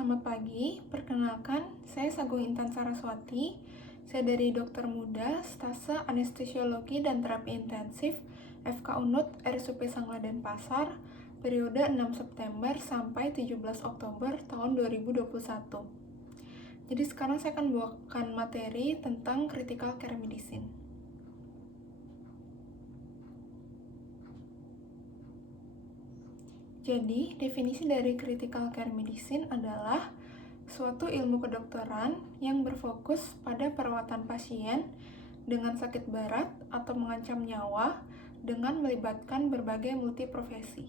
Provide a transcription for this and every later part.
Selamat pagi, perkenalkan, saya Sagung Intan Saraswati. Saya dari Dokter Muda, Stase Anestesiologi dan Terapi Intensif, FK Unut RSUP Sangla Denpasar, periode 6 September sampai 17 Oktober tahun 2021. Jadi sekarang saya akan membawakan materi tentang Critical Care Medicine. Jadi, definisi dari Critical Care Medicine adalah suatu ilmu kedokteran yang berfokus pada perawatan pasien dengan sakit berat atau mengancam nyawa dengan melibatkan berbagai multiprofesi.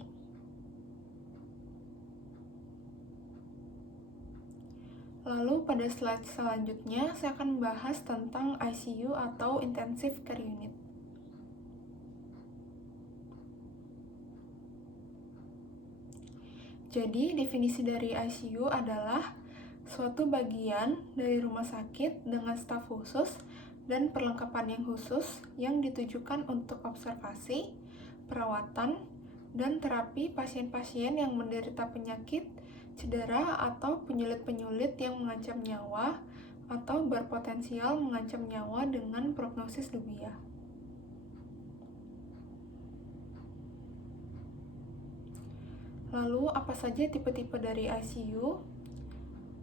Lalu pada slide selanjutnya saya akan membahas tentang ICU atau Intensive Care Unit. Jadi, definisi dari ICU adalah suatu bagian dari rumah sakit dengan staf khusus dan perlengkapan yang khusus yang ditujukan untuk observasi, perawatan, dan terapi pasien-pasien yang menderita penyakit, cedera, atau penyulit-penyulit yang mengancam nyawa atau berpotensial mengancam nyawa dengan prognosis dubiah. Lalu, apa saja tipe-tipe dari ICU?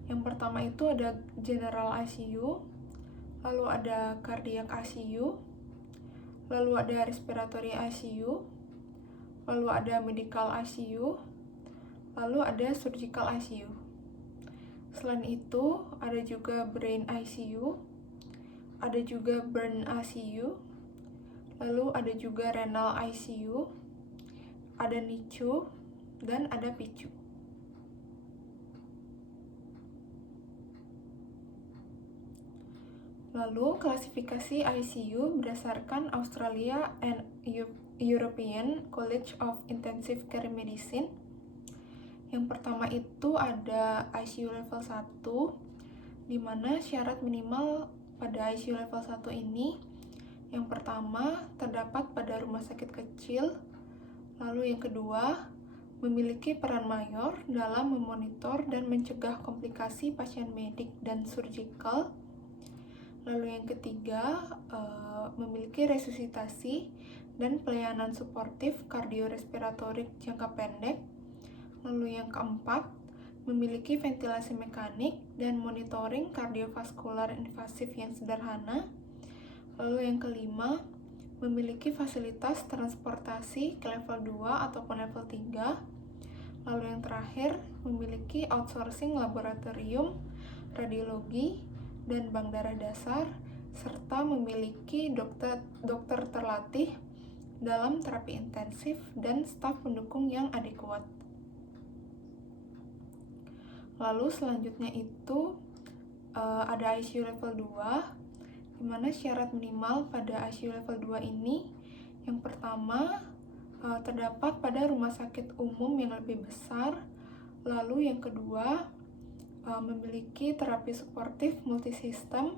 Yang pertama itu ada General ICU, lalu ada Cardiac ICU, lalu ada Respiratory ICU, lalu ada Medical ICU, lalu ada Surgical ICU. Selain itu, ada juga Brain ICU, ada juga Burn ICU, lalu ada juga Renal ICU, ada NICU, dan ada PICU. Lalu, klasifikasi ICU berdasarkan Australia and European College of Intensive Care Medicine. Yang pertama itu ada ICU level 1, di mana syarat minimal pada ICU level 1 ini yang pertama terdapat pada rumah sakit kecil, lalu yang kedua memiliki peran mayor dalam memonitor dan mencegah komplikasi pasien medik dan surgical. Lalu yang ketiga, memiliki resusitasi dan pelayanan suportif kardiorespiratorik jangka pendek. Lalu yang keempat, memiliki ventilasi mekanik dan monitoring kardiovaskular invasif yang sederhana. Lalu yang kelima, memiliki fasilitas transportasi ke level 2 ataupun level 3. Lalu yang terakhir, memiliki outsourcing laboratorium, radiologi, dan bank darah dasar, serta memiliki dokter terlatih dalam terapi intensif dan staf pendukung yang adekuat. Lalu selanjutnya itu ada ICU level 2, di mana syarat minimal pada ICU level 2 ini yang pertama terdapat pada rumah sakit umum yang lebih besar, lalu yang kedua memiliki terapi suportif multisistem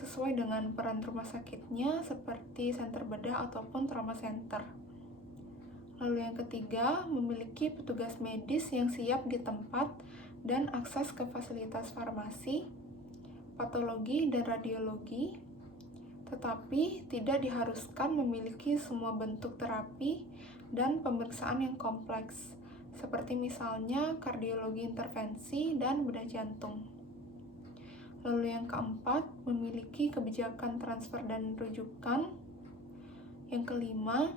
sesuai dengan peran rumah sakitnya seperti center bedah ataupun trauma center. Lalu yang ketiga memiliki petugas medis yang siap di tempat dan akses ke fasilitas farmasi, patologi, dan radiologi, tetapi tidak diharuskan memiliki semua bentuk terapi dan pemeriksaan yang kompleks, seperti misalnya kardiologi intervensi dan bedah jantung. Lalu yang keempat, memiliki kebijakan transfer dan rujukan. Yang kelima,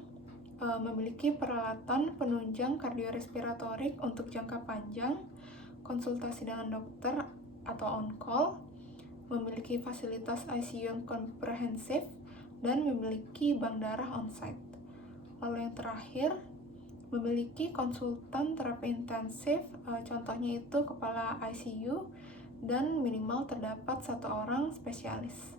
memiliki peralatan penunjang kardiorespiratorik untuk jangka panjang, konsultasi dengan dokter atau on-call, memiliki fasilitas ICU yang komprehensif, dan memiliki bank darah on-site. Lalu yang terakhir, memiliki konsultan terapi intensif, contohnya itu kepala ICU, dan minimal terdapat 1 orang spesialis.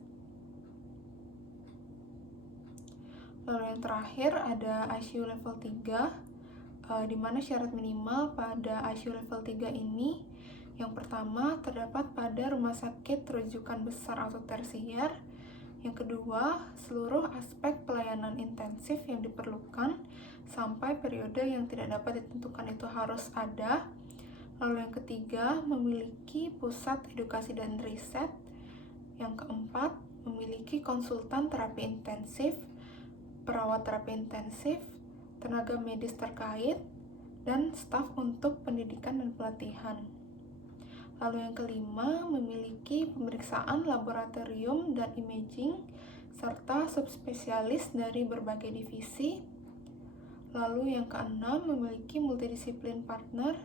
Lalu yang terakhir ada ICU level 3, di mana syarat minimal pada ICU level 3 ini yang pertama terdapat pada rumah sakit rujukan besar atau tersier. Yang kedua, seluruh aspek pelayanan intensif yang diperlukan sampai periode yang tidak dapat ditentukan itu harus ada. Lalu yang ketiga, memiliki pusat edukasi dan riset. Yang keempat, memiliki konsultan terapi intensif, perawat terapi intensif, tenaga medis terkait, dan staf untuk pendidikan dan pelatihan. Lalu yang kelima, memiliki pemeriksaan laboratorium dan imaging, serta subspesialis dari berbagai divisi. Lalu yang keenam, memiliki multidisiplin partner,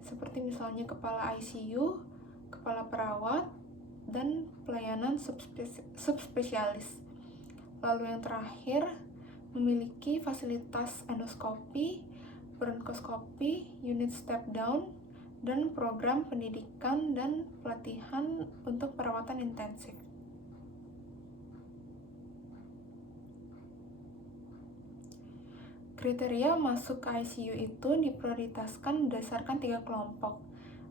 seperti misalnya kepala ICU, kepala perawat, dan pelayanan subspesialis. Lalu yang terakhir, memiliki fasilitas endoskopi, bronkoskopi, unit step down, dan program pendidikan dan pelatihan untuk perawatan intensif. Kriteria masuk ke ICU itu diprioritaskan berdasarkan 3 kelompok.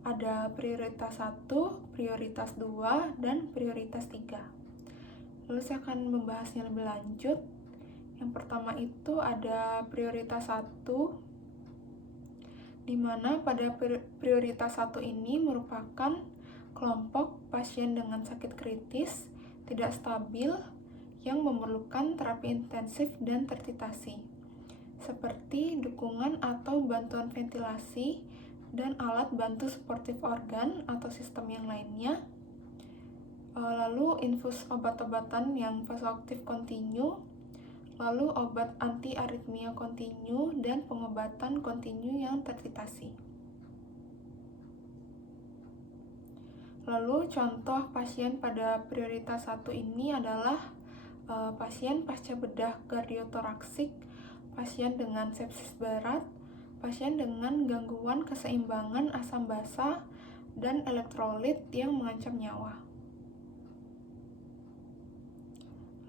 Ada prioritas 1, prioritas 2, dan prioritas 3. Lalu saya akan membahasnya lebih lanjut. Yang pertama itu ada prioritas 1, di mana pada prioritas 1 ini merupakan kelompok pasien dengan sakit kritis, tidak stabil, yang memerlukan terapi intensif dan tertitasi, seperti dukungan atau bantuan ventilasi dan alat bantu suportif organ atau sistem yang lainnya. Lalu infus obat-obatan yang vasoaktif kontinu, lalu obat anti-aritmia kontinu, dan pengobatan kontinu yang tertitasi. Lalu contoh pasien pada prioritas 1 ini adalah pasien pasca bedah kardiotoraksik, pasien dengan sepsis berat, pasien dengan gangguan keseimbangan asam basa, dan elektrolit yang mengancam nyawa.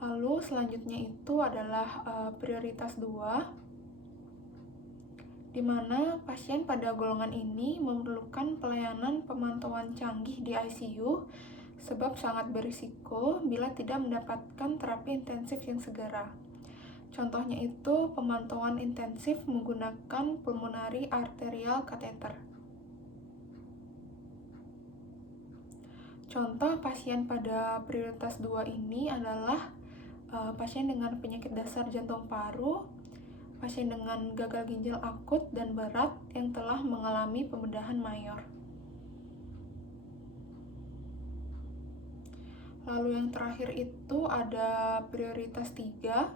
Lalu selanjutnya itu adalah prioritas 2, di mana pasien pada golongan ini memerlukan pelayanan pemantauan canggih di ICU sebab sangat berisiko bila tidak mendapatkan terapi intensif yang segera. Contohnya itu pemantauan intensif menggunakan pulmonary arterial catheter. Contoh pasien pada prioritas 2 ini adalah pasien dengan penyakit dasar jantung paru, pasien dengan gagal ginjal akut dan berat yang telah mengalami pembedahan mayor. Lalu yang terakhir itu ada prioritas 3,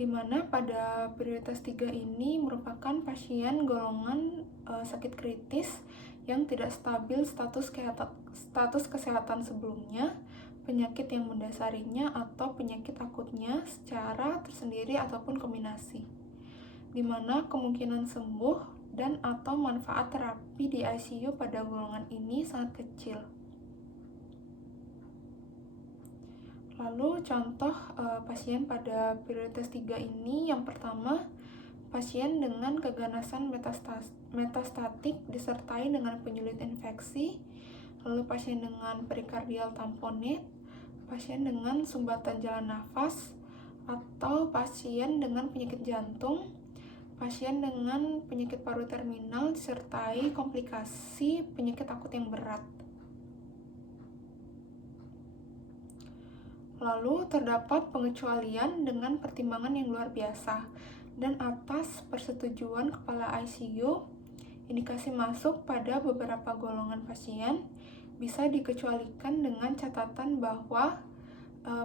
di mana pada prioritas 3 ini merupakan pasien golongan sakit kritis yang tidak stabil status kesehatan sebelumnya, penyakit yang mendasarinya atau penyakit akutnya secara tersendiri ataupun kombinasi, di mana kemungkinan sembuh dan atau manfaat terapi di ICU pada golongan ini sangat kecil. Lalu contoh pasien pada prioritas 3 ini, yang pertama, pasien dengan keganasan metastatik disertai dengan penyulit infeksi, lalu pasien dengan perikardial tamponade, pasien dengan sumbatan jalan nafas, atau pasien dengan penyakit jantung, pasien dengan penyakit paru terminal disertai komplikasi penyakit akut yang berat. Lalu terdapat pengecualian dengan pertimbangan yang luar biasa dan atas persetujuan kepala ICU, indikasi masuk pada beberapa golongan pasien bisa dikecualikan dengan catatan bahwa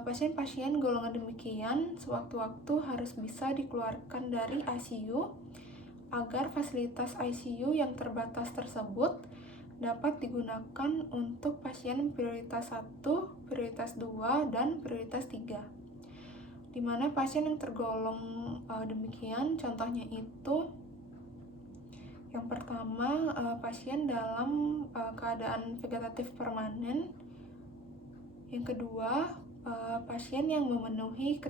pasien-pasien golongan demikian sewaktu-waktu harus bisa dikeluarkan dari ICU agar fasilitas ICU yang terbatas tersebut dapat digunakan untuk pasien prioritas 1, prioritas 2, dan prioritas 3. Di mana pasien yang tergolong demikian contohnya itu yang pertama, pasien dalam keadaan vegetatif permanen. Yang kedua, pasien yang memenuhi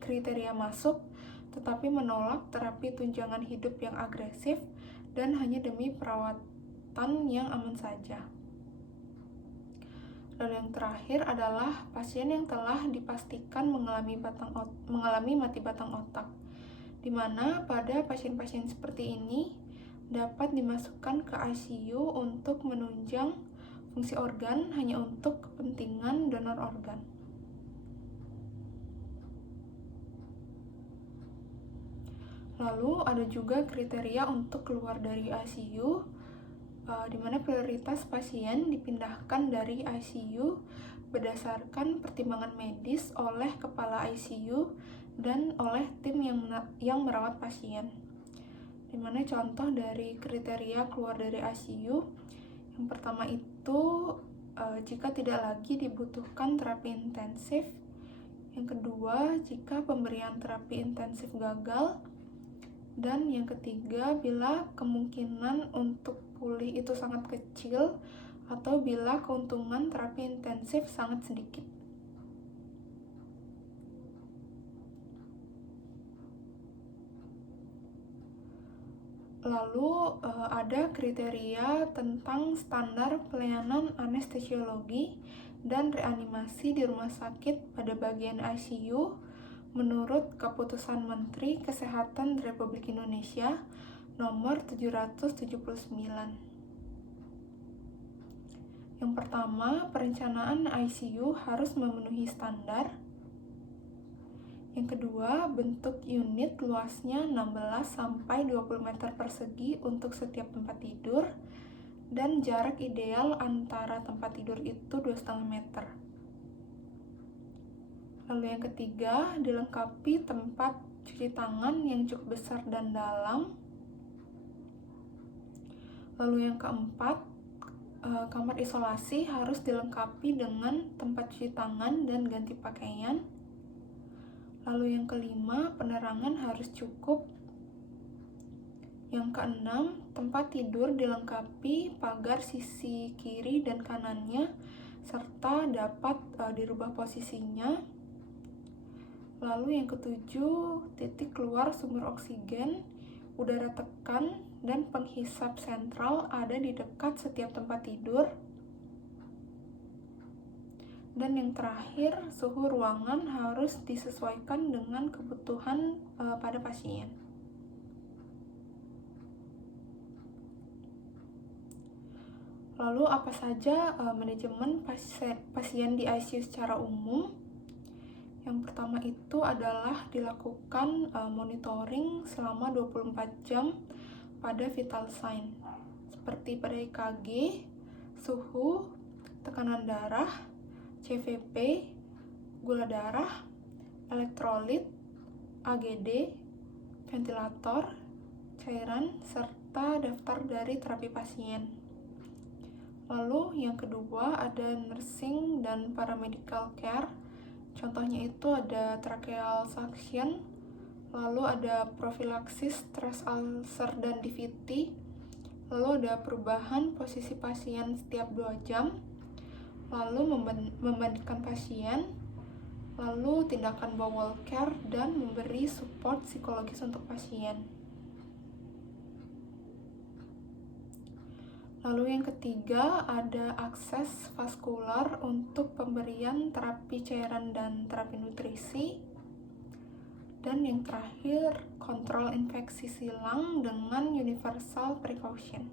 kriteria masuk tetapi menolak terapi tunjangan hidup yang agresif dan hanya demi perawatan yang aman saja. Lalu yang terakhir adalah pasien yang telah dipastikan mengalami mati batang otak, di mana pada pasien-pasien seperti ini dapat dimasukkan ke ICU untuk menunjang fungsi organ hanya untuk kepentingan donor organ. Lalu ada juga kriteria untuk keluar dari ICU, di mana prioritas pasien dipindahkan dari ICU berdasarkan pertimbangan medis oleh kepala ICU dan oleh tim yang merawat pasien. Di mana contoh dari kriteria keluar dari ICU, yang pertama itu jika tidak lagi dibutuhkan terapi intensif. Yang kedua, jika pemberian terapi intensif gagal. Dan yang ketiga, bila kemungkinan untuk pulih itu sangat kecil atau bila keuntungan terapi intensif sangat sedikit. Lalu ada kriteria tentang standar pelayanan anestesiologi dan reanimasi di rumah sakit pada bagian ICU menurut Keputusan Menteri Kesehatan Republik Indonesia nomor 779. Yang pertama, perencanaan ICU harus memenuhi standar. Yang kedua, bentuk unit luasnya 16-20 meter persegi untuk setiap tempat tidur, dan jarak ideal antara tempat tidur itu 2,5 meter. Lalu yang ketiga, dilengkapi tempat cuci tangan yang cukup besar dan dalam. Lalu yang keempat, kamar isolasi harus dilengkapi dengan tempat cuci tangan dan ganti pakaian. Lalu yang kelima, penerangan harus cukup. Yang keenam, tempat tidur dilengkapi pagar sisi kiri dan kanannya serta dapat dirubah posisinya. Lalu yang ketujuh, titik keluar sumber oksigen, udara tekan, dan penghisap sentral ada di dekat setiap tempat tidur. Dan yang terakhir, suhu ruangan harus disesuaikan dengan kebutuhan pada pasien. Lalu apa saja manajemen pasien di ICU secara umum? Yang pertama itu adalah dilakukan monitoring selama 24 jam pada vital sign, seperti pada EKG, suhu, tekanan darah, CVP, gula darah, elektrolit, AGD, ventilator, cairan, serta daftar dari terapi pasien. Lalu yang kedua ada nursing dan paramedical care. Contohnya itu ada tracheal suction, lalu ada profilaksis stress ulcer dan DVT, lalu ada perubahan posisi pasien setiap 2 jam, lalu membandingkan pasien, lalu tindakan bowel care, dan memberi support psikologis untuk pasien. Lalu yang ketiga ada akses vaskular untuk pemberian terapi cairan dan terapi nutrisi. Dan yang terakhir, kontrol infeksi silang dengan universal precaution.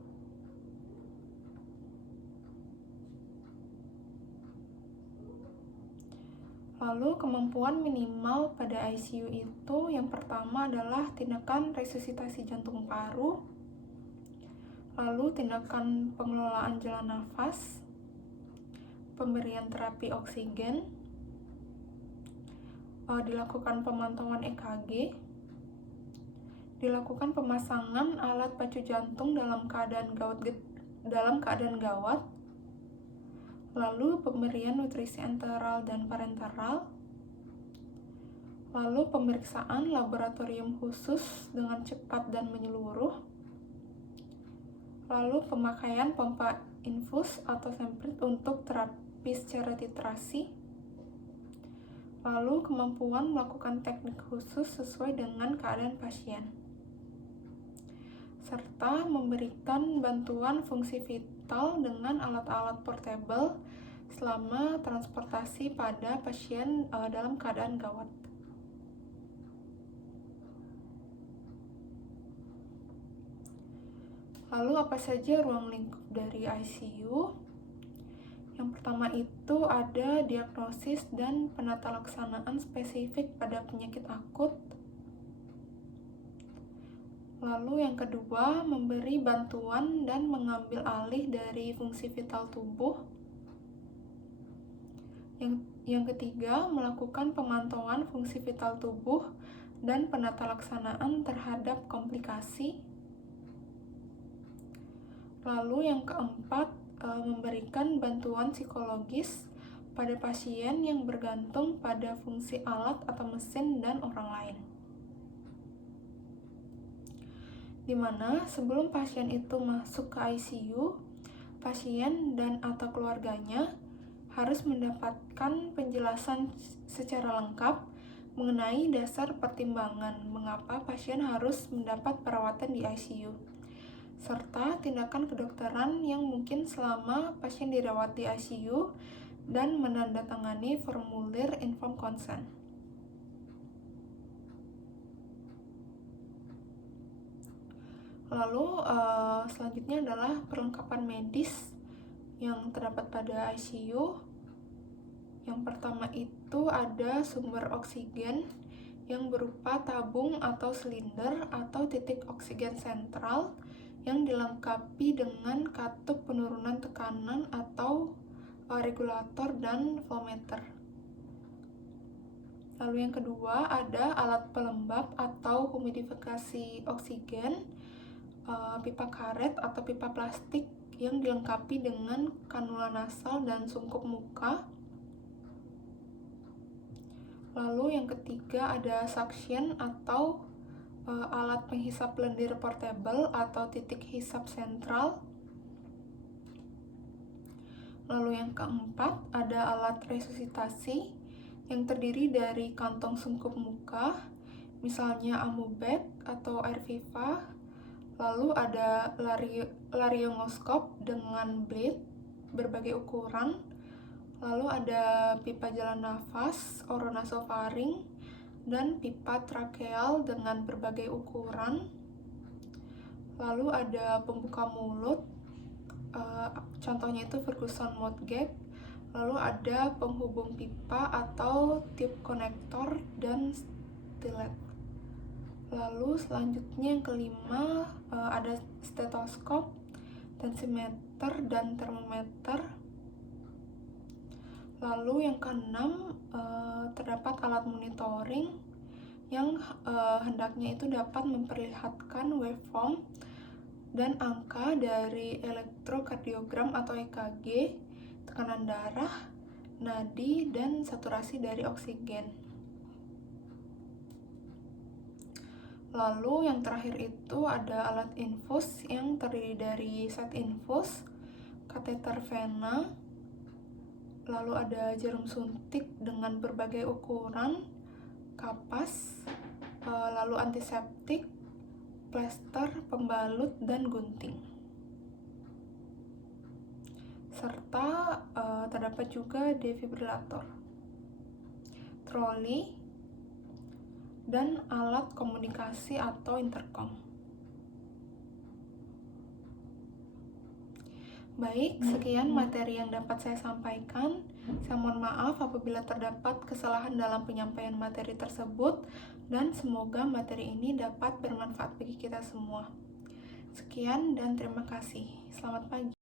Lalu kemampuan minimal pada ICU itu yang pertama adalah tindakan resusitasi jantung paru, lalu tindakan pengelolaan jalan nafas, pemberian terapi oksigen, dilakukan pemantauan EKG, dilakukan pemasangan alat pacu jantung dalam keadaan gawat, lalu pemberian nutrisi enteral dan parenteral, lalu pemeriksaan laboratorium khusus dengan cepat dan menyeluruh, lalu pemakaian pompa infus atau semprit untuk terapi secara titrasi, lalu kemampuan melakukan teknik khusus sesuai dengan keadaan pasien, serta memberikan bantuan fungsi vital dengan alat-alat portable selama transportasi pada pasien dalam keadaan gawat. Lalu apa saja ruang lingkup dari ICU? Yang pertama itu ada diagnosis dan penata laksanaan spesifik pada penyakit akut. Lalu yang kedua, memberi bantuan dan mengambil alih dari fungsi vital tubuh. Yang ketiga, melakukan pemantauan fungsi vital tubuh dan penata laksanaan terhadap komplikasi. Lalu yang keempat, memberikan bantuan psikologis pada pasien yang bergantung pada fungsi alat atau mesin dan orang lain. Dimana sebelum pasien itu masuk ke ICU, pasien dan atau keluarganya harus mendapatkan penjelasan secara lengkap mengenai dasar pertimbangan mengapa pasien harus mendapat perawatan di ICU, serta tindakan kedokteran yang mungkin selama pasien dirawat di ICU dan menandatangani formulir informed consent. Lalu selanjutnya adalah perlengkapan medis yang terdapat pada ICU. Yang pertama itu ada sumber oksigen yang berupa tabung atau silinder atau titik oksigen sentral yang dilengkapi dengan katup penurunan tekanan atau regulator dan flow meter. Lalu yang kedua ada alat pelembab atau humidifikasi oksigen, pipa karet atau pipa plastik yang dilengkapi dengan kanula nasal dan sungkup muka. Lalu yang ketiga ada suction atau alat penghisap lendir portable atau titik hisap sentral. Lalu yang keempat ada alat resusitasi yang terdiri dari kantong sungkup muka, misalnya amubek atau air viva. Lalu ada laryngoskop dengan blade berbagai ukuran. Lalu ada pipa jalan nafas, oronasofaring, dan pipa trakeal dengan berbagai ukuran. Lalu ada pembuka mulut, contohnya itu Ferguson mouth gag. Lalu ada penghubung pipa atau tube konektor dan stilet. Lalu selanjutnya yang kelima ada stetoskop, tensimeter, dan termometer. Lalu yang keenam terdapat alat monitoring yang hendaknya itu dapat memperlihatkan waveform dan angka dari elektrokardiogram atau EKG, tekanan darah, nadi, dan saturasi dari oksigen. Lalu yang terakhir itu ada alat infus yang terdiri dari set infus, kateter vena, lalu ada jarum suntik dengan berbagai ukuran, kapas, lalu antiseptik, plester, pembalut, dan gunting. Serta terdapat juga defibrilator, troli, dan alat komunikasi atau intercom. Baik, sekian materi yang dapat saya sampaikan. Saya mohon maaf apabila terdapat kesalahan dalam penyampaian materi tersebut, dan semoga materi ini dapat bermanfaat bagi kita semua. Sekian dan terima kasih. Selamat pagi.